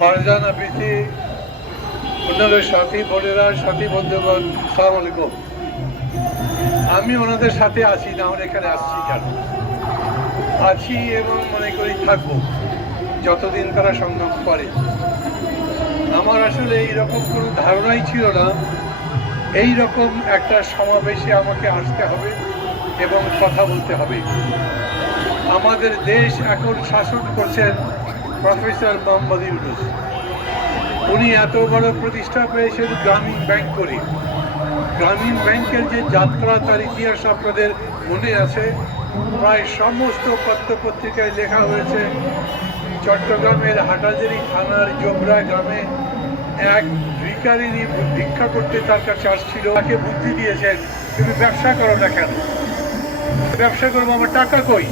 ফারজান আবৃত্তি অন্যান্য সাথী বোনেরা, সাথী বন্ধুগণ সালাম আলাইকুম আমি ওনাদের সাথে আছি, না আমরা এখানে আসছি কেন? আছি এবং মনে করি থাকব, যতদিন তারা সংগ্রাম করে। আমার আসলে এইরকম কোনো ধারণাই ছিল না। এই রকম একটা সমাবেশে আমাকে আসতে হবে এবং কথা বলতে হবে। আমাদের দেশ এখন শাসন করছেন প্রফেসর মোহাম্মদ ইউনুস। উনি এত বড় প্রতিষ্ঠা পেয়েছেন গ্রামীণ ব্যাংক করে। গ্রামীণ ব্যাংকের যে যাত্রা, তার ইতিহাস আপনাদের মনে আছে। প্রায় সমস্ত পত্রপত্রিকায় লেখা হয়েছে, চট্টগ্রামের হাটাজারি থানার জোবরা গ্রামে এক ভিকারিনী ভিক্ষা করতে তার কাছে আসছিল। তাকে বুদ্ধি দিয়েছেন, তুমি ব্যবসা করো না কেন? ব্যবসা করব, আমার টাকা কই?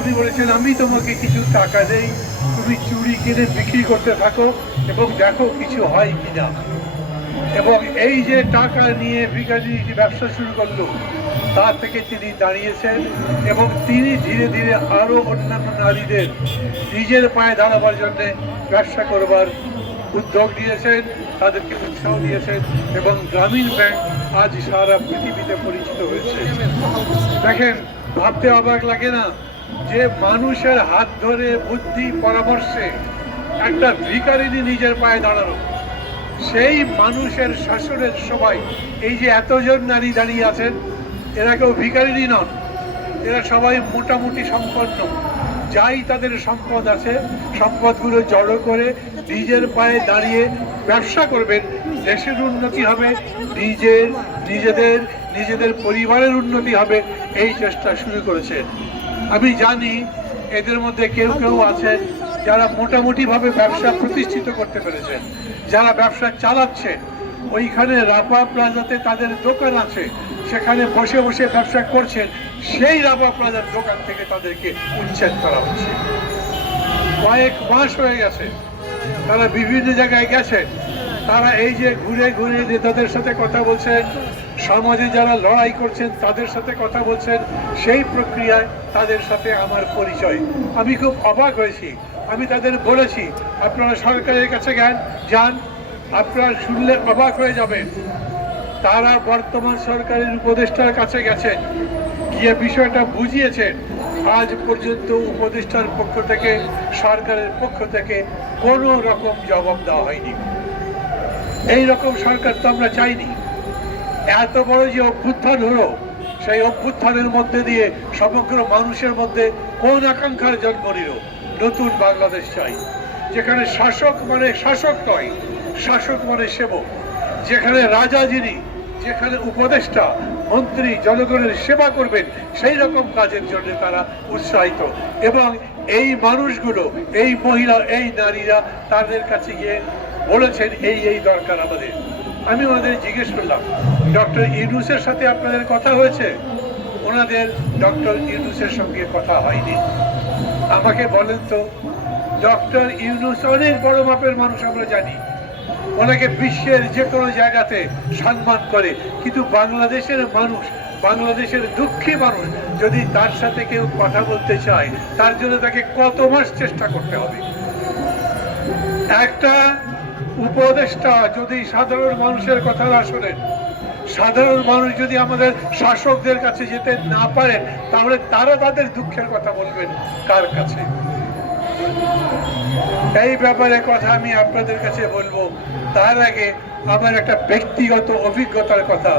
উনি বলেছেন, আমি তোমাকে কিছু টাকা দেই তুমি চুরি কিনে বিক্রি করতে থাকো এবং দেখো কিছু হয় কিনা। এবং এই যে টাকা নিয়ে ভিখারি ব্যবসা শুরু করল তা থেকে তিনি দাঁড়িয়েছেন এবং তিনি ধীরে ধীরে আরও অন্যান্য নারীদের নিজের পায়ে দাঁড়াবার জন্য ব্যবসা করবার উদ্যোগ দিয়েছেন তাদেরকে উৎসাহ দিয়েছেন এবং গ্রামীণ ব্যাংক আজ সারা পৃথিবীতে পরিচিত হয়েছে। দেখেন, ভাবতে অবাক লাগে না? যে মানুষের হাত ধরে বুদ্ধি পরামর্শে একটা ভিকারিনী নিজের পায়ে দাঁড়ানো সেই মানুষের শাসনের সময় এই যে এতজন নারী দাঁড়িয়ে আছেন, এরা কেউ ভিকারিনী নন, এরা সবাই মোটামুটি সম্পন্ন। যাই তাদের সম্পদ আছে, সম্পদগুলো জড়ো করে নিজের পায়ে দাঁড়িয়ে ব্যবসা করবেন, দেশের উন্নতি হবে, নিজের, নিজেদের নিজেদের পরিবারের উন্নতি হবে, এই চেষ্টা শুরু করেছেন আমি জানি এদের মধ্যে কেউ কেউ আছেন যারা মোটামুটিভাবে ব্যবসা প্রতিষ্ঠিত করতে পেরেছেন, যারা ব্যবসা চালাচ্ছে ওইখানে রাপা প্লাজাতে তাদের দোকান আছে, সেখানে বসে বসে ব্যবসা করছেন। সেই রাপা প্লাজার দোকান থেকে তাদেরকে উচ্ছেদ করা হচ্ছে। কয়েক মাস হয়ে গেছে, তারা বিভিন্ন জায়গায় গেছেন। তারা এই যে ঘুরে ঘুরে নেতাদের সাথে কথা বলছেন সমাজে যারা লড়াই করছেন, তাদের সাথে কথা বলছেন, সেই প্রক্রিয়ায় তাদের সাথে আমার পরিচয়। আমি খুব অবাক হয়েছি। আমি তাদের বলেছি, আপনারা সরকারের কাছে জ্ঞান যান, আপনারা শুনলে অবাক হয়ে যাবেন। তারা বর্তমান সরকারের উপদেষ্টার কাছে গেছেন, গিয়ে বিষয়টা বুঝিয়েছেন। আজ পর্যন্ত উপদেষ্টার পক্ষ থেকে, সরকারের পক্ষ থেকে কোনো রকম জবাব দেওয়া হয়নি। এই রকম সরকার তো আমরা চাইনি। এত বড় যে অভ্যুত্থান হলো, সেই অভ্যুত্থানের মধ্যে দিয়ে সমগ্র মানুষের মধ্যে কোন আকাঙ্ক্ষার জন্ম নিল? নতুন বাংলাদেশ চাই। যেখানে শাসক মানে শাসক নয়, শাসক মানে সেবক। যেখানে রাজা যিনি, যেখানে উপদেষ্টা, মন্ত্রী, জনগণের সেবা করবেন, সেই রকম কাজের জন্য তারা উৎসাহিত। এবং এই মানুষগুলো, এই মহিলা, এই নারীরা তাদের কাছে গিয়ে বলেছেন, এই এই দরকার আমাদের। আমি ওনাদের জিজ্ঞেস করলাম, ডক্টর ইউনুসের সাথে আপনাদের কথা হয়েছে? ওনাদের ডক্টর ইউনুসের সঙ্গে কথা হয়নি। আমাকে বলেন তো, ডক্টর ইউনুস অনেক বড় মাপের মানুষ আমরা জানি। ওনাকে বিশ্বের যে কোনো জায়গাতে সম্মান করে। কিন্তু বাংলাদেশের মানুষ, বাংলাদেশের দুঃখী মানুষ যদি তার সাথে কেউ কথা বলতে চায়, তার জন্য তাকে কত মাস চেষ্টা করতে হবে? একটা উপদেষ্টা যদি সাধারণ মানুষের কথা না শোনেন, সাধারণ মানুষ যদি আমাদের শাসকদের কাছে যেতে না পারেন, তাহলে তারা তাদের দুঃখের কথা বলবেন কার কাছে? এই ব্যাপারে কথা আমি আপনাদের কাছে বলব। তার আগে আমার একটা ব্যক্তিগত অভিজ্ঞতার কথা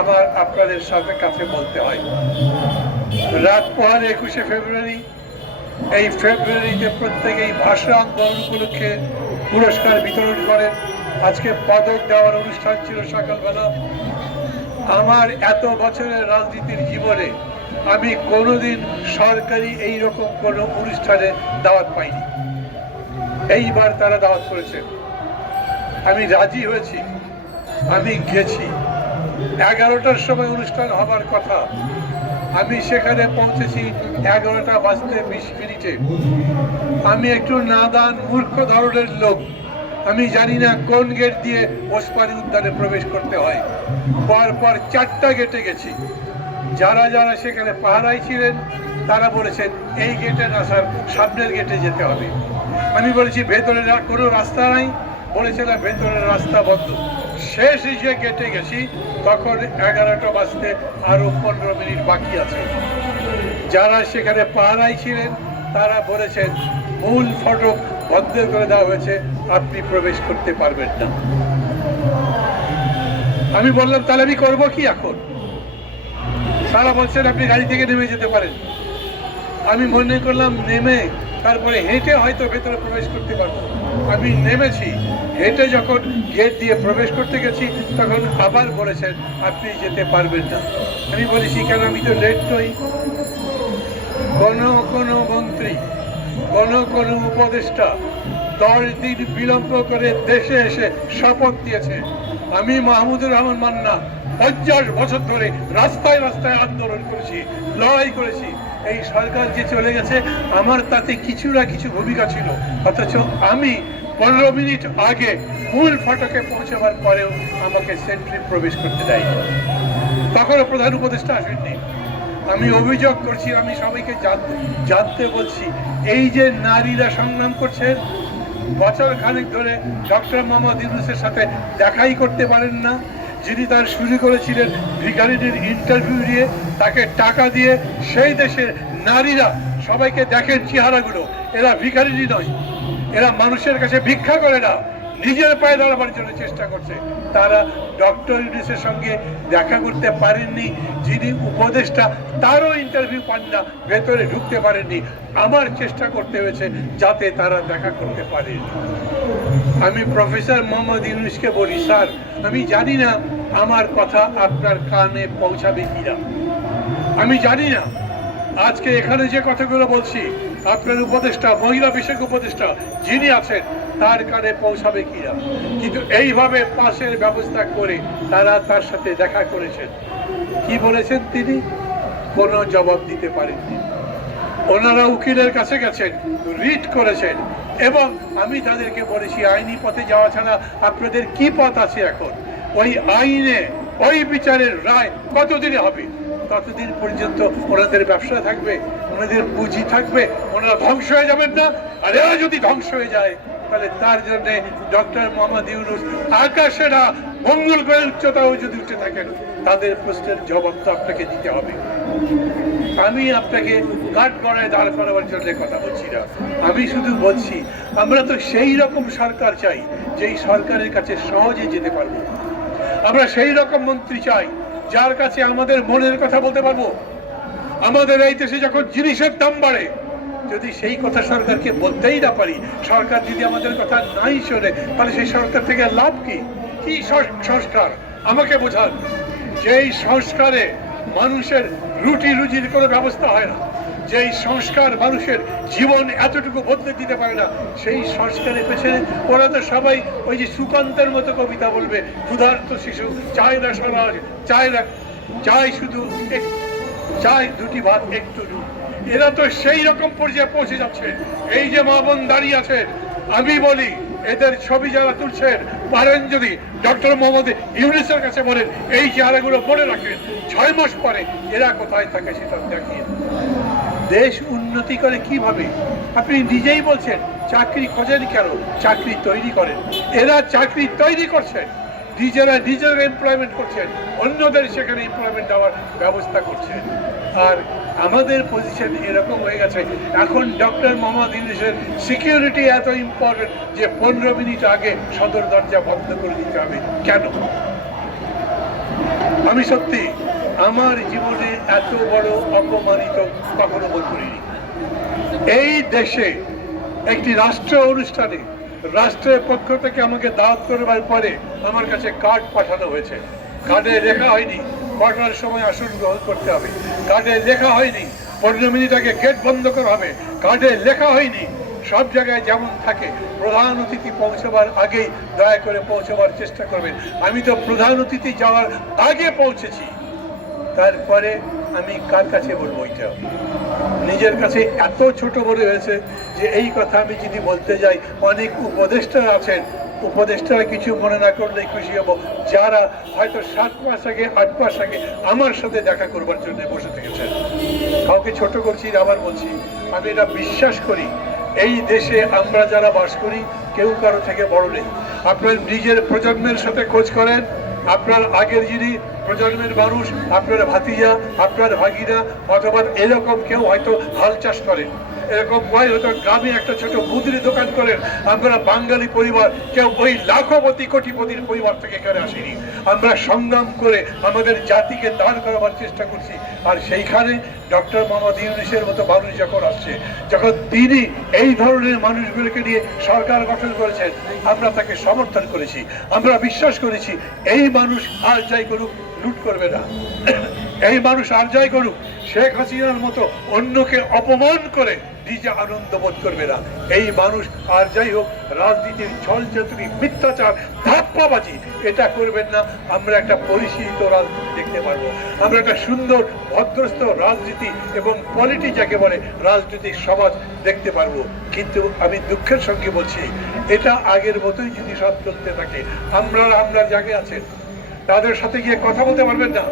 আমার আপনাদের সাথে কাছে বলতে হয়। রাত পোহার একুশে ফেব্রুয়ারি, এই ফেব্রুয়ারিতে প্রত্যেকেই ভাষা আন্দোলন উপলক্ষে পুরস্কার বিতরণ করেন। আজকে পদক দেওয়ার অনুষ্ঠান ছিল সকালবেলা। আমার এত বছরের রাজনীতির জীবনে আমি কোনোদিন সরকারি এই রকম কোনো অনুষ্ঠানে দাওয়াত পাইনি। এইবার তারা দাওয়াত করেছেন। আমি রাজি হয়েছি। আমি গেছি। এগারোটার সময় অনুষ্ঠান হবার কথা। আমি সেখানে পৌঁছেছি এগারোটা বাজতে বিশ মিনিটে। আমি একটু নাদান মূর্খ ধরনের লোক। আমি জানি না কোন গেট দিয়ে ওসমানী উদ্যানে প্রবেশ করতে হয়। পর পর চারটা গেটে গেছি। যারা যারা সেখানে পাহারাই ছিলেন, তারা বলেছেন, এই গেটে না স্যার, সামনের গেটে যেতে হবে। আমি বলেছি, ভেতরে কোনো রাস্তা নাই। বলেছে না ভেতরের রাস্তা বন্ধ। শেষ এসে গেটে গেছি, তখন এগারোটা বাজতে আরও পনেরো মিনিট বাকি আছে। যারা সেখানে পাহারাই ছিলেন, তারা বলেছেন, মূল ফটক বন্ধ করে দেওয়া হয়েছে, আপনি প্রবেশ করতে পারবেন না। আমি বললাম, তাহলে আমি করব কি এখন? তারা বলছেন আপনি গাড়ি থেকে নেমে যেতে পারেন। আমি মনে করলাম, নেমে তারপরে হেঁটে হয়তো ভেতরে প্রবেশ করতে পারব। আমি নেমেছি। হেঁটে যখন গেট দিয়ে প্রবেশ করতে গেছি, তখন আবার বলেছেন, আপনি যেতে পারবেন না। আমি বলেছি, কেন? আমি তো লেট নই। কোন কোন মন্ত্রী, কোন কোন উপদেষ্টা দশ দিন বিলম্ব করে দেশে এসে শপথ দিয়েছে। আমি মাহমুদুর রহমান মান্না পঞ্চাশ বছর ধরে রাস্তায় রাস্তায় আন্দোলন করেছি, লড়াই করেছি। এই সরকার যে চলে গেছে, আমার তাতে কিছু না কিছু ভূমিকা ছিল। অথচ আমি পনেরো মিনিট আগে মূল ফটকে পৌঁছাবার পরেও আমাকে সেন্ট্রি প্রবেশ করতে দেয়নি। তখনও প্রধান উপদেষ্টা আসেননি। আমি অভিযোগ করছি, আমি সবাইকে জানতে বলছি, এই যে নারীরা সংগ্রাম করছেন বছর খানেক ধরে ডক্টর মোহাম্মদ ইউনুসের সাথে দেখাই করতে পারেন না যিনি তার শুরু করেছিলেন ভিখারিদের ইন্টারভিউ দিয়ে তাকে টাকা দিয়ে সেই দেশের নারীরা সবাইকে দেখেন চেহারাগুলো। এরা ভিখারিনী নয়। এরা মানুষের কাছে ভিক্ষা করে না। নিজের পায়ে দাঁড়াবার জন্য চেষ্টা করছে। তারা ডক্টর ইউনিসের সঙ্গে দেখা করতে পারেননি, যিনি উপদেষ্টা, তারও ইন্টারভিউ পান না, ভেতরে ঢুকতে পারেননি। আমার চেষ্টা করতে হয়েছে যাতে তারা দেখা করতে পারে। আমি প্রফেসর মোহাম্মদ ইউনুসকে বলি, স্যার, আমি জানি না আমার কথা আপনার কানে পৌঁছাবে কিনা। আমি জানি না। আজকে এখানে যে কথাগুলো বলছি, আপনার উপদেষ্টা, মহিলা বিষয়ক উপদেষ্টা, যিনি আছেন তার কানে পৌঁছাবে কিনা। কিন্তু এইভাবে পাশের ব্যবস্থা করে তারা তার সাথে দেখা করেছেন। কি বলেছেন তিনি? কোনো জবাব দিতে পারেননি। ওনারা উকিলের কাছে গেছেন, রিট করেছেন এবং আমি তাদেরকে বলেছি, আইনি পথে যাওয়া ছাড়া আপনাদের কি পথ আছে এখন? ওই আইনে, ওই বিচারের রায় কতদিনে হবে? ততদিন পর্যন্ত ওনাদের ব্যবসা থাকবে, ওনাদের পুঁজি থাকবে, ওনারা ধ্বংস হয়ে যাবেন না? আর এরা যদি ধ্বংস হয়ে যায় তাহলে তার জন্য ডক্টর মোহাম্মদ ইউনুস আকাশে না মঙ্গল গ্রহের উচ্চতাও যদি উঠে থাকেন, তাদের প্রশ্নের জবাব তো আপনাকে দিতে হবে। আমি আপনাকে কাঠ গড়ায় দাঁড় করাবার জন্য কথা বলছি না। আমি শুধু বলছি, আমরা তো সেই রকম সরকার চাই, যেই সরকারের কাছে সহজে যেতে পারব। আমরা সেই রকম মন্ত্রী চাই, যার কাছে আমাদের মনের কথা বলতে পারব। আমাদের এই দেশে যখন জিনিসের দাম বাড়ে যদি সেই কথা সরকারকে বলতেই না পারি, সরকার যদি আমাদের কথা নাই শোনে, তাহলে সেই সরকার থেকে লাভ কি? কি সংস্কার? আমাকে বোঝান। যেই সংস্কারে মানুষের রুটি রুজির কোনো ব্যবস্থা হয় না, যেই সংস্কার মানুষের জীবন এতটুকু বদলে দিতে পারে না, সেই সংস্কারের পেছনে ওরা তো সবাই ওই যে সুকান্তের মতো কবিতা বলবে, ক্ষুধার্ত শিশু, চায় না সমাজ, চায় না, চায় শুধু চাই দুটি ভাত, একটু দুধ। এরা তো সেই রকম পর্যায়ে পৌঁছে যাচ্ছে। এই যে মা বোন দাঁড়িয়ে আছেন আমি বলি, এদের ছবি যারা তুলছেন, পারেন যদি ডক্টর মোহাম্মদ ইউনিসের কাছে বলেন, এই চেহারাগুলো মনে রাখেন, ছয় মাস পরে এরা কোথায় থাকে সেটা দেখিয়ে। দেশ উন্নতি করে কীভাবে? আপনি নিজেই বলছেন, চাকরি খোঁজেন কেন? চাকরি তৈরি করেন। এরা চাকরি তৈরি করছেন। নিজেরা নিজেরা এমপ্লয়মেন্ট করছেন, অন্যদের সেখানে এমপ্লয়মেন্ট দেওয়ার ব্যবস্থা করছেন। আর আমাদের পজিশন এরকম হয়ে গেছে। এখন ডক্টর মোহাম্মদ ইউনুসের সিকিউরিটি এত ইম্পর্টেন্ট যে পনেরো মিনিট আগে সদর দরজা বন্ধ করে দিতে হবে। কেন? আমি সত্যি আমার জীবনে এত বড় অপমানিত কখনো বোধ করিনি। এই দেশে একটি রাষ্ট্র অনুষ্ঠানে রাষ্ট্রের পক্ষ থেকে আমাকে দাওয়াত করবার পরে আমার কাছে কার্ড পাঠানো হয়েছে। কার্ডে লেখা হয়নি কটার সময় আসন গ্রহণ করতে হবে। কার্ডে লেখা হয়নি, পনেরো মিনিট গেট বন্ধ করা হবে। কার্ডে লেখা হয়নি, সব জায়গায় যেমন থাকে, প্রধান অতিথি পৌঁছবার আগেই দয়া করে পৌঁছবার চেষ্টা করবেন। আমি তো প্রধান অতিথি যাওয়ার আগে পৌঁছেছি। তারপরে আমি কার কাছে বলব এটা? নিজের কাছে এত ছোট মনে হয়েছে যে এই কথা আমি যদি বলতে যাই, অনেক উপদেষ্টা আছেন। উপদেষ্টারা কিছু মনে না করলে খুশি হব। যারা হয়তো সাত মাস আগে, আট মাস আগে আমার সাথে দেখা করবার জন্য বসে থেকেছেন। কাউকে ছোট করছি আবার বলছি, আমি এটা বিশ্বাস করি, এই দেশে আমরা যারা বাস করি, কেউ কারও থেকে বড় নেই। আপনার নিজের প্রজন্মের সাথে খোঁজ করেন আপনার আগের যিনি প্রজন্মের মানুষ, আপনার ভাতিজা, আপনার ভাগিনা, অথবা এরকম কেউ হয়তো হাল চাষ করেন। এরকম কয় হয়তো গ্রামে একটা ছোট মুদ্রি দোকান করেন আপনারা বাঙালি পরিবার, কেউ ওই লাখপতি, কোটিপতির পরিবার থেকে এখানে আসেনি। আমরা সংগ্রাম করে আমাদের জাতিকে দাঁড় করাবার চেষ্টা করছি। আর সেইখানে ডক্টর মোহাম্মদ ইউনিসের মতো মানুষ যখন আসছে, যখন তিনি এই ধরনের মানুষগুলোকে নিয়ে সরকার গঠন করেছেন, আমরা তাকে সমর্থন করেছি। আমরা বিশ্বাস করেছি, এই মানুষ আর যাই করুক, লুট করবে না। এই মানুষ আর যাই করুক, শেখ হাসিনার মতো অন্যকে অপমান করে নিজে আনন্দ বোধ করবে না। এই মানুষ আর যাই হোক, রাজনীতির ছল চাতুরি মিথ্যাচার, ধাপ্পাবাজি, এটা করবেন না। আমরা একটা পরিশীলিত রাজনীতি দেখতে পারব। আমরা একটা সুন্দর, ভদ্রস্থ রাজনীতি এবং পলিটি যাকে বলে রাজনৈতিক সমাজ দেখতে পারব। কিন্তু আমি দুঃখের সঙ্গে বলছি, এটা আগের মতোই যদি সব চলতে থাকে আমরা আমরা জায়গায় আছেন। তাদের সাথে গিয়ে কথা বলতে পারবেন না।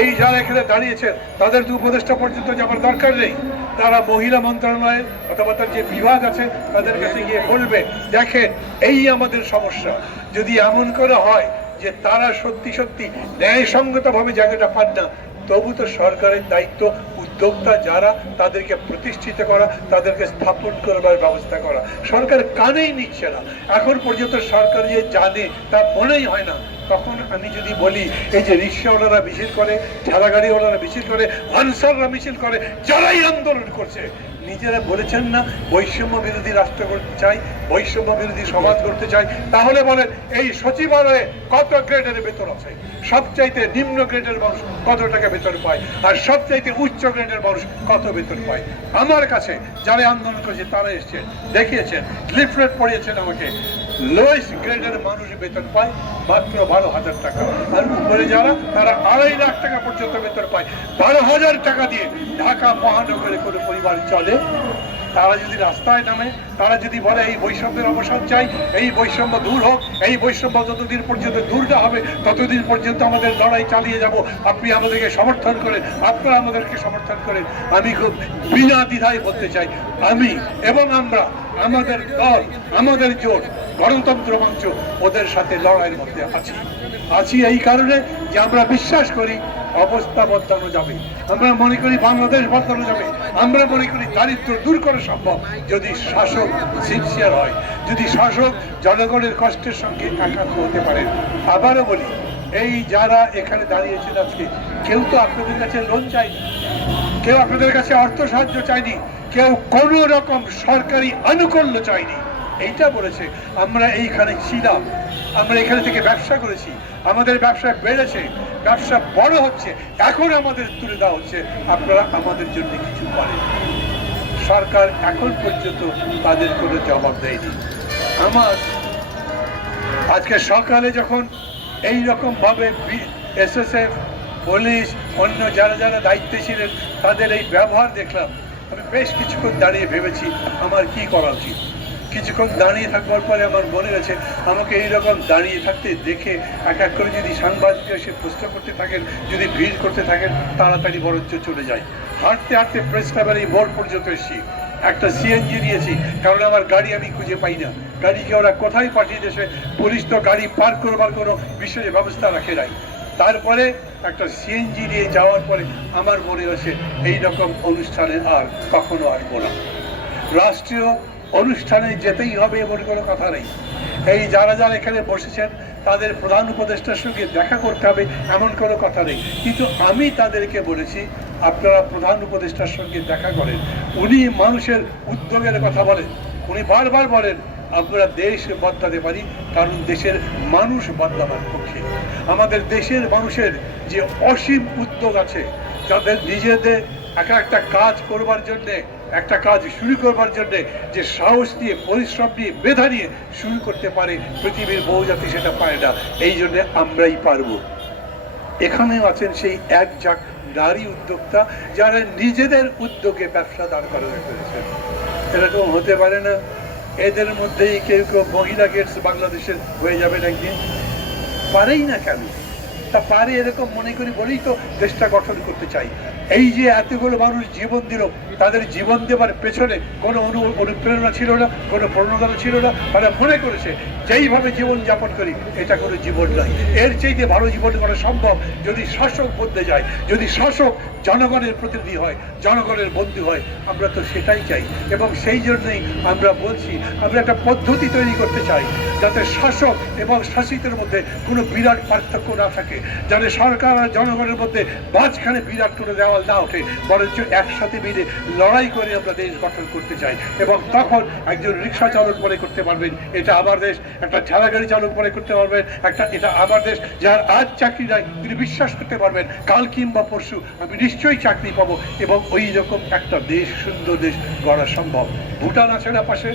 এই যারা এখানে দাঁড়িয়েছেন, তাদের তো উপদেষ্টা পর্যন্ত যাবার দরকার নেই, তারা মহিলা মন্ত্রণালয়ের অথবা তার যে বিভাগ আছে, তাদের কাছে গিয়ে বলবে দেখেন, এই আমাদের সমস্যা। যদি এমন করে হয় যে তারা সত্যি সত্যি ন্যায়সঙ্গতভাবে জায়গাটা পান না, তবু তো সরকারের দায়িত্ব, উদ্যোক্তা যারা, তাদেরকে প্রতিষ্ঠিত করা, তাদেরকে স্থাপন করবার ব্যবস্থা করা। সরকার কানেই নিচ্ছে না। এখন পর্যন্ত সরকার যে জানে তা মনেই হয় না তখন আমি যদি বলি, এই যে রিক্সাওয়ালারা মিছিল করে ঠেলা গাড়িওয়ালারা মিছিল করে আনসাররা মিছিল করে, যারাই আন্দোলন করছে, নিজেরা বলেছেন না বৈষম্য বিরোধী রাষ্ট্র করতে চাই, বৈষম্য বিরোধী সমাজ করতে চাই। তাহলে বলেন, এই সচিবালয়ে কত গ্রেডের বেতন আছে? সবচাইতে নিম্ন গ্রেডের মানুষ কত টাকা বেতন পায়? আর সবচাইতে উচ্চ গ্রেডের মানুষ কত বেতন পায়? আমার কাছে যারা আন্দোলন করেছে তারা এসছেন দেখিয়েছেন, লিফলেট পড়িয়েছেন আমাকে। লোয়েস্ট গ্রেডের মানুষ বেতন পায়, মাত্র বারো হাজার টাকা। আর উপরে যারা, তারা আড়াই লাখ টাকা পর্যন্ত বেতন পায়। বারো হাজার টাকা দিয়ে ঢাকা মহানগরে কোনো পরিবার চলে। তারা যদি রাস্তায় নামে, তারা যদি বলে, এই বৈষম্যের অবসান চাই, এই বৈষম্য দূর হোক, এই বৈষম্য যতদিন পর্যন্ত দূর না হবে, ততদিন পর্যন্ত আমাদের লড়াই চালিয়ে যাব। আপনি আমাদেরকে সমর্থন করেন, আপনারা আমাদেরকে সমর্থন করেন। আমি খুব বিনা দ্বিধায় বলতে চাই, আমি এবং আমরা, আমাদের দল, আমাদের জোট গণতন্ত্র মঞ্চ ওদের সাথে লড়াইয়ের মধ্যে আছি। আছি এই কারণে যে আমরা বিশ্বাস করি অবস্থা বদলানো যাবে। আমরা মনে করি বাংলাদেশ বদলানো যাবে। আমরা মনে করি দারিদ্র দূর করা সম্ভব যদি শাসক সিনসিয়ার হয়। যদি শাসক জনগণের কষ্টের সঙ্গে একাত্ম হতে পারে। আবারও বলি, এই যারা এখানে দাঁড়িয়েছেন আজকে, কেউ তো আপনাদের কাছে লোন চায়নি। কেউ আপনাদের কাছে অর্থ সাহায্য চায়নি। কেউ কোনো রকম সরকারি আনুকূল্য চাইনি এইটা বলেছে, আমরা এইখানে ছিলাম, আমরা এখানে থেকে ব্যবসা করেছি, আমাদের ব্যবসা বেড়েছে, ব্যবসা বড় হচ্ছে, এখন আমাদের তুলে দেওয়া হচ্ছে, আপনারা আমাদের জন্য কিছু করেন। সরকার এখন পর্যন্ত তাদের কোনো জবাব দেয়নি। আমার আজকে সকালে যখন এই রকম ভাবে এসএসএফ, পুলিশ, অন্য যারা যারা দায়িত্বে ছিলেন, তাদের এই ব্যবহার দেখলাম, আমি বেশ কিছুক্ষণ দাঁড়িয়ে ভেবেছি, আমার কি করা উচিত? কিছুক্ষণ দাঁড়িয়ে থাকবার পরে আমার মনে গেছে আমাকে এইরকম দাঁড়িয়ে থাকতে দেখে এক এক করে যদি সাংবাদিক এসে প্রশ্ন করতে থাকেন, যদি ভিড় করতে থাকেন, তাড়াতাড়ি বরঞ্চ চলে যায় হাঁটতে হাঁটতে প্রেস ক্লাবের এই বোর্ড পর্যন্ত এসেছি। একটা সিএনজি নিয়েছি, কারণ আমার গাড়ি আমি খুঁজে পাই না। গাড়িকে ওরা কোথায় পাঠিয়ে দিয়েছে, পুলিশ তো গাড়ি পার করবার কোনো বিশেষ ব্যবস্থা রাখে নাই। তারপরে একটা সিএনজি নিয়ে যাওয়ার পরে আমার মনে হয়েছে এই রকম অনুষ্ঠানে আর কখনো আসব না। রাষ্ট্রীয় অনুষ্ঠানে যেতেই হবে এমন কোনো কথা নেই। এই যারা যারা এখানে বসেছেন, তাদের প্রধান উপদেষ্টার সঙ্গে দেখা করতে হবে, এমন কোনো কথা নেই। কিন্তু আমি তাদেরকে বলেছি, আপনারা প্রধান উপদেষ্টার সঙ্গে দেখা করেন। উনি মানুষের উদ্যোগের কথা বলেন। উনি বারবার বলেন, আমরা দেশ বদলাতে পারি, কারণ দেশের মানুষ বদলাবার পক্ষে। আমাদের দেশের মানুষের যে অসীম উদ্যোগ আছে, তাদের নিজেদের একা একটা কাজ করবার জন্যে একটা কাজ শুরু করবার জন্য যে সাহস দিয়ে পরিশ্রম নিয়ে, মেধা নিয়ে শুরু করতে পারে পৃথিবীর বহু জাতি সেটা পারে না। এই জন্যে আমরাই পারব। এখানেও আছেন সেই এক যাক নারী উদ্যোক্তা যারা নিজেদের উদ্যোগে ব্যবসা দাঁড় করাতে পেরেছেন। এরকম হতে পারে না। এদের মধ্যেই কেউ কেউ মহিলা গেটস বাংলাদেশের হয়ে যাবেন একদিন পারেই না কেন? তা পারে এরকম মনে করি বলেই তো দেশটা গঠন করতে চাই। এই যে এতগুলো মানুষ জীবন দিল তাদের জীবন দেওয়ার পেছনে কোনো অনু, অনুপ্রেরণা ছিল না, কোনো প্রণোদনা ছিল না। তারা মনে করেছে, যেইভাবে জীবন যাপন করি, এটা কোনো জীবন নয়। এর চাইতে ভালো জীবন করা সম্ভব যদি শাসক বদলে যায়, যদি শাসক জনগণের প্রতিনিধি হয়, জনগণের বন্ধু হয়, আমরা তো সেটাই চাই। এবং সেই জন্যই আমরা বলছি, আমরা একটা পদ্ধতি তৈরি করতে চাই, যাতে শাসক এবং শাসিতের মধ্যে কোনো বিরাট পার্থক্য না থাকে, যাতে সরকার আর জনগণের মধ্যে মাঝখানে বিরাট কোনো দেওয়াল না ওঠে, বরঞ্চ একসাথে মিলে লড়াই করে আমরা দেশ গঠন করতে চাই। এবং তখন একজন রিক্সা চালক মনে করতে পারবেন, এটা আমার দেশ, একটা ঠেলা গাড়ি চালক মনে করতে পারবেন, একটা, এটা আমার দেশ, যার আজ চাকরি নাই, তিনি বিশ্বাস করতে পারবেন, কাল কিংবা পরশু আমি নিশ্চয়ই চাকরি পাবো, এবং ওই রকম একটা দেশ, সুন্দর দেশ গড়া সম্ভব। ভুটান আছে না পাশে?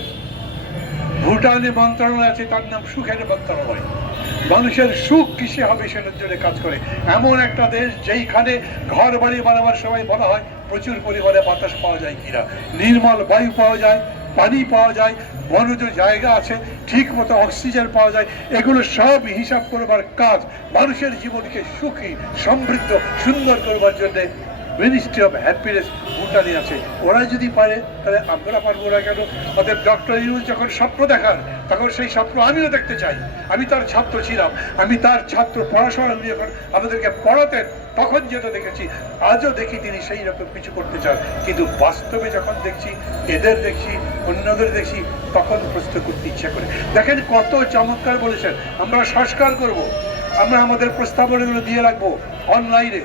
ভুটানে মন্ত্রণালয় আছে, তার নাম সুখের মন্ত্রণালয়। মানুষের সুখ কিসে হবে সেটার জন্য কাজ করে। এমন একটা দেশ যেইখানে ঘর বাড়ি বানাবার সময় বলা হয়, প্রচুর পরিমাণে বাতাস পাওয়া যায় কিনা। নির্মল বায়ু পাওয়া যায়, পানি পাওয়া যায়, বনজ জায়গা আছে ঠিক মতো অক্সিজেন পাওয়া যায়, এগুলো সব হিসাব করবার কাজ মানুষের জীবনকে সুখী, সমৃদ্ধ, সুন্দর করবার জন্য মিনিস্ট্রি অফ হ্যাপিনেস ভুটানে আছে। ওরা যদি পারে, তাহলে আমরা পারব না কেন? অতএব ডক্টর ইউনুস যখন স্বপ্ন দেখান, তখন সেই স্বপ্ন আমিও দেখতে চাই। আমি তার ছাত্র ছিলাম। আমি তার ছাত্র পড়াশোনা নিয়ে যখন আমাদেরকে পড়াতেন, তখন যেটা দেখেছি, আজও দেখি তিনি সেই রকম কিছু করতে চান। কিন্তু বাস্তবে যখন দেখছি, এদের দেখছি, অন্যদের দেখছি, তখন প্রশ্ন করতে ইচ্ছা করে। দেখেন কত চমৎকার বলেছেন। আমরা সংস্কার করব। আমরা আমাদের প্রস্তাবনাগুলো দিয়ে রাখব। অনলাইনে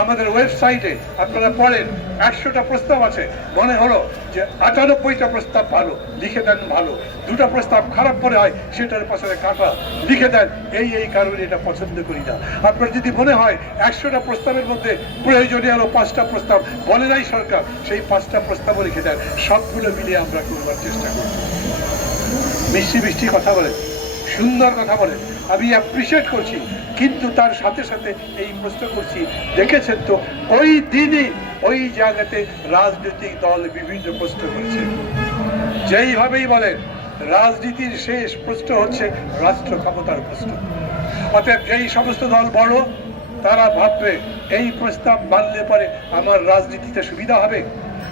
আমাদের ওয়েবসাইটে আপনারা পড়েন, একশোটা প্রস্তাব আছে। মনে হলো যে আটানব্বইটা প্রস্তাব ভালো, লিখে দেন ভালো। দুটো প্রস্তাব খারাপ পরে হয়, সেটার পাশে কাটা লিখে দেন। এই এই কারণে এটা পছন্দ করি না। আপনার যদি মনে হয় একশোটা প্রস্তাবের মধ্যে প্রয়োজনীয় আরও পাঁচটা প্রস্তাব, বলে নাই সরকার, সেই পাঁচটা প্রস্তাবও লিখে দেন। সবগুলো মিলিয়ে আমরা করবার চেষ্টা করি মিষ্টি মিষ্টি কথা বলেন। সুন্দর কথা বলেন আমি অ্যাপ্রিসিয়েট করছি, কিন্তু তার সাথে সাথে এই প্রশ্ন করছি, দেখেছেন তো, ওই দিনই ওই জায়গাতে রাজনৈতিক দল বিভিন্ন প্রশ্ন করছে। যেইভাবেই বলেন, রাজনীতির শেষ প্রশ্ন হচ্ছে রাষ্ট্র ক্ষমতার প্রশ্ন। অতএব যেই সমস্ত দল বড়, তারা ভাববে, এই প্রস্তাব মানলে পরে আমার রাজনীতিতে সুবিধা হবে।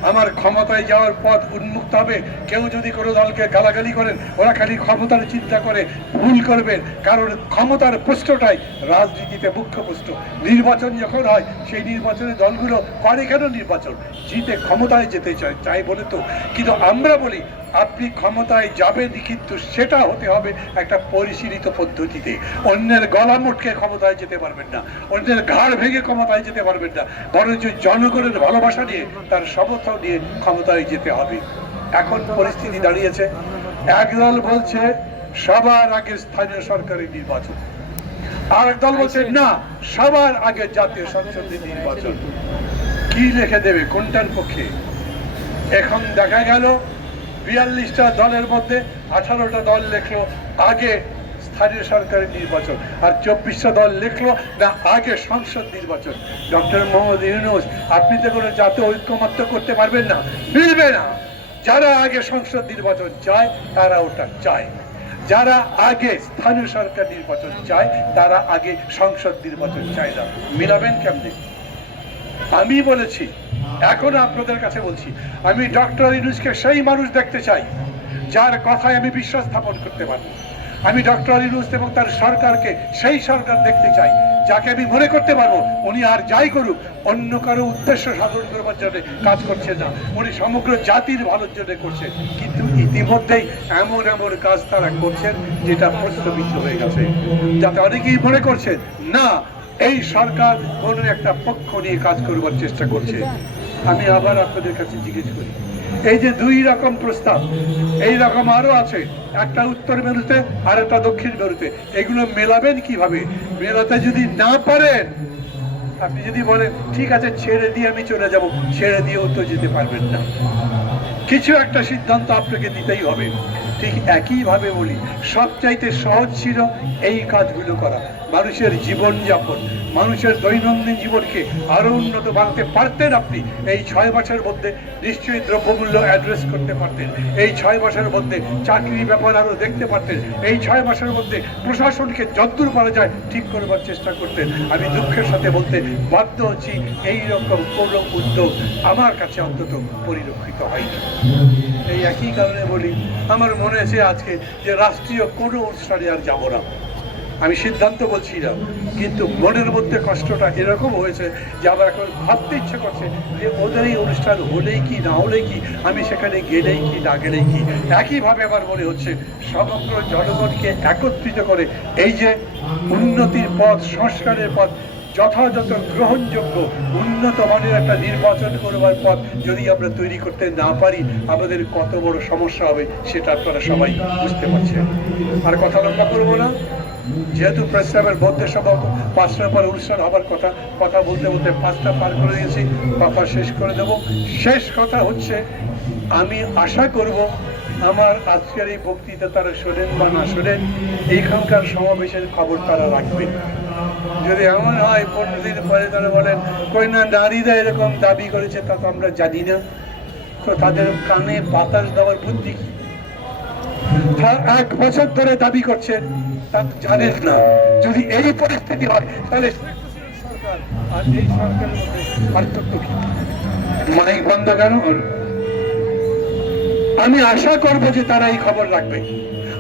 আমার ক্ষমতায় যাওয়ার পথ উন্মুক্ত হবে। কেউ যদি কোনো দলকে গালাগালি করেন, ওরা খালি ক্ষমতার চিন্তা করে ভুল করবেন কারণ ক্ষমতার প্রশ্নটাই রাজনীতিতে মুখ্য প্রশ্ন। নির্বাচন যখন হয়, সেই নির্বাচনে দলগুলো করে কেন নির্বাচন? জিতে ক্ষমতায় যেতে চায় চাই বলে তো। কিন্তু আমরা বলি আপনি ক্ষমতায় যাবেন কিন্তু সেটা হতে হবে একটা পরিশীলিত পদ্ধতিতে। অন্যের গলা মুটকে ক্ষমতায় যেতে পারবেন না। অন্যের ঘাড় ভেঙে ক্ষমতায় যেতে পারবেন না। বরঞ্চ জনগণের ভালোবাসা নিয়ে তার সমর্থন নিয়ে ক্ষমতায় যেতে হবে। এখন পরিস্থিতি দাঁড়িয়েছে। একদল বলছে সবার আগে স্থানীয় সরকারের নির্বাচন। আর দল বলছে না সবার আগে জাতীয় সংসদের নির্বাচন। কি লিখে দেবে কোনটার পক্ষে? এখন দেখা গেল বিয়াল্লিশটা দলের মধ্যে আঠারোটা দল লিখলো আগে স্থানীয় সরকারের নির্বাচন আর চব্বিশটা দল লিখলো না আগে সংসদ নির্বাচন। ডক্টর মোহাম্মদ ইউনুস, আপনি তো কোনো জাতীয় ঐক্যমত্য করতে পারবেন না, মিলবে না। যারা আগে সংসদ নির্বাচন চায়, তারা ওটা চায়। যারা আগে স্থানীয় সরকার নির্বাচন চায়, তারা আগে সংসদ নির্বাচন চায় না। মিলাবেন কেমনে? আমি বলেছি এখন আপনাদের কাছে বলছি, আমি ডক্টর ইনুসকে সেই মানুষ দেখতে চাই, যার কথায় আমি বিশ্বাস স্থাপন করতে পারব আমি ডক্টর ইনুস এবং তার সরকারকে সেই সরকার দেখতে চাই, যাকে আমি মনে করতে পারব উনি আর যাই করুক, অন্য কারও উদ্দেশ্য সাধন করবার জন্য কাজ করছেন না। উনি সমগ্র জাতির ভালোর জন্য করছেন, কিন্তু ইতিমধ্যেই এমন এমন কাজ তারা করছেন যেটা প্রশ্নবিদ্ধ হয়ে গেছে। যাতে অনেকেই মনে করছেন, না, এই সরকার কোনো একটা পক্ষ নিয়ে কাজ করবার চেষ্টা করছে। আমি আবার আপনাদের কাছে জিজ্ঞেস করি। এই যে দুই রকম প্রস্তাব, এই রকম আরও আছে, একটা উত্তর মেরুতে, আর একটা দক্ষিণ মেরুতে। এগুলো মেলাবেন কীভাবে? মেলাতে যদি না পারেন, আপনি যদি বলেন, ঠিক আছে, ছেড়ে দিয়ে আমি চলে যাব। ছেড়ে দিয়েও তো যেতে পারবেন না। কিছু একটা সিদ্ধান্ত আপনাকে দিতেই হবে। ঠিক একইভাবে বলি, সবচাইতে সহজ ছিল এই কাজগুলো করা। মানুষের জীবন জীবনযাপন, মানুষের দৈনন্দিন জীবনকে আরও উন্নত বানাতে পারতেন আপনি। এই ছয় মাসের মধ্যে নিশ্চয়ই দ্রব্যমূল্য অ্যাড্রেস করতে পারতেন। এই ছয় মাসের মধ্যে চাকরি ব্যাপার আরও দেখতে পারতেন। এই ছয় মাসের মধ্যে প্রশাসনকে যদ্দূর পারা যায়, ঠিক করবার চেষ্টা করতেন। আমি দুঃখের সাথে বলতে বাধ্য হচ্ছি এই রকম কোনো উদ্যোগ আমার কাছে অন্তত পরিলক্ষিত হয়নি। এই একই কারণে বলি, আমার মনে আছে আজকে যে রাষ্ট্রীয় কোনো অনুষ্ঠানে আর যাব না। আমি সিদ্ধান্ত বলছি না কিন্তু মনের মধ্যে কষ্টটা এরকম হয়েছে যে আমার এখন ভাবতে ইচ্ছে করছে যে ওদের এই অনুষ্ঠান হলেই কি, না হলেই কি, আমি সেখানে গেলেই কি, না গেলেই কি। একইভাবে আমার মনে হচ্ছে, সমগ্র জনগণকে একত্রিত করে এই যে উন্নতির পথ, সংস্কারের পথ যথাযথ গ্রহণযোগ্য, উন্নত মানের একটা নির্বাচন করবার পথ যদি আমরা তৈরি করতে না পারি, আমাদের কত বড় সমস্যা হবে সেটা আপনারা সবাই বুঝতে পারছেন। আর কথা লম্বা করব না। যেহেতু প্রস্তাবের মধ্যে সম্ভবত পাঁচটার পর অনুষ্ঠান হবার কথা কথা বলতে বলতে পাঁচটা পার করে দিয়েছি, কথা শেষ করে দেব। শেষ কথা হচ্ছে, আমি আশা করব আমার আজকের এই বক্তৃতা তারা শোনেন বা না শোনেন, এইখানকার সমাবেশের খবর তারা রাখবেন। যদি এমন হয় পনেরো দিন পরে তারা বলেন কই না নারীরা এরকম দাবি করেছে, তা তো আমরা জানি না। তো তাদের কানে বাতাস দেওয়ার বুদ্ধি কি? এক বছর ধরে দাবি করছেন তা তো জানেন না। যদি এই পরিস্থিতি হয়, তাহলে মাইক বন্ধ কেন? আমি আশা করব যে তারা এই খবর রাখবে।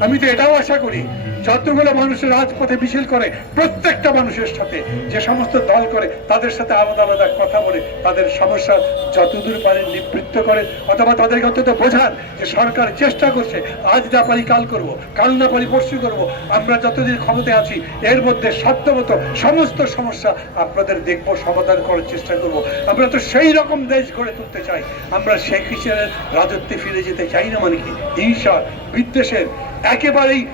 আমি তো এটাও আশা করি যতগুলো মানুষের রাজপথে মিছিল করে, প্রত্যেকটা মানুষের সাথে। যে সমস্ত দল করে, তাদের সাথে আলাদা আলাদা কথা বলে, তাদের সমস্যা যতদূর পারে নিবৃত্ত করে, অথবা তাদেরকে অন্তত বোঝান যে সরকার চেষ্টা করছে, আজ না পারি কাল করব, কাল না পারি পরশু করব। আমরা যতদিন ক্ষমতায় আছি, এর মধ্যে সাধ্যমতো সমস্ত সমস্যা আপনাদের দেখব, সমাধান করার চেষ্টা করব। আমরা তো সেই রকম দেশ গড়ে তুলতে চাই। আমরা শেখ হিসেবে রাজত্বে ফিরে যেতে চাই না মানে কি? হিংসার বিদ্বেষের একেবারেই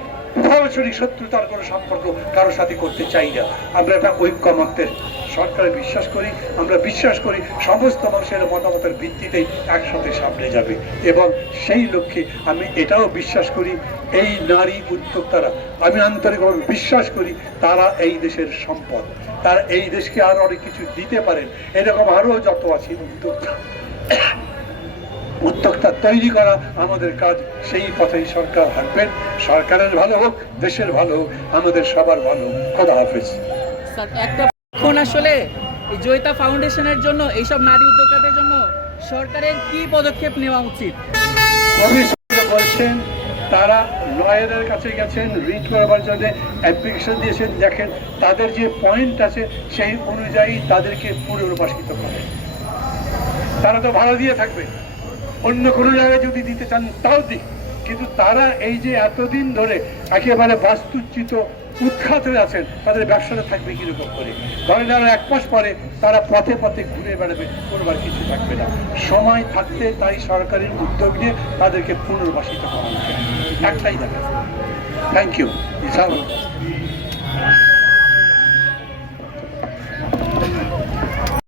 সরাসরি শত্রুতার কোনো সম্পর্ক কারোর সাথে করতে চাই না। আমরা একটা ঐক্যমত্যের সরকারে বিশ্বাস করি, আমরা বিশ্বাস করি সমস্ত মানুষের মতামতের ভিত্তিতেই একসাথে সামনে যাবে। এবং সেই লক্ষ্যে আমি এটাও বিশ্বাস করি, এই নারী উদ্যোক্তারা, আমি আন্তরিকভাবে বিশ্বাস করি, তারা এই দেশের সম্পদ। তারা এই দেশকে আরও অনেক কিছু দিতে পারেন। এরকম আরও যত আছে উদ্যোক্তা। উদ্যোক্তা তৈরি করা আমাদের কাজ সেই পথেই সরকার হাঁটবেন। সরকারের ভালো হোক দেশের ভালো হোক আমাদের সবার ভালো হোক। খোদা হাফেজ। একটা আসলে জয়িতা ফাউন্ডেশনের জন্য এইসব নারী উদ্যোক্তাদের জন্য সরকারের কি পদক্ষেপ নেওয়া উচিত? বলছেন তারা লয়ারের কাছে গেছেন রিট করবার জন্য অ্যাপ্লিকেশন দিয়েছেন। দেখেন তাদের যে পয়েন্ট আছে সেই অনুযায়ী তাদেরকে পুনর্বাসিত করে। তারা তো ভাড়া দিয়ে থাকবে। অন্য কোনো জায়গায় যদি দিতে চান, তাও দিক। কিন্তু তারা এই যে এতদিন ধরে একেবারে বাস্তুচ্যুত উৎখাত হয়ে আছেন, তাদের ব্যবসাটা থাকবে কীরকম করে? ধরেন যারা এক মাস পরে তারা পথে পথে ঘুরে বেড়াবে, করবার কিছু থাকবে না। সময় থাকতে তাই সরকারের উদ্যোগ নিয়ে তাদেরকে পুনর্বাসিত করা। একটাই দেখা। Thank you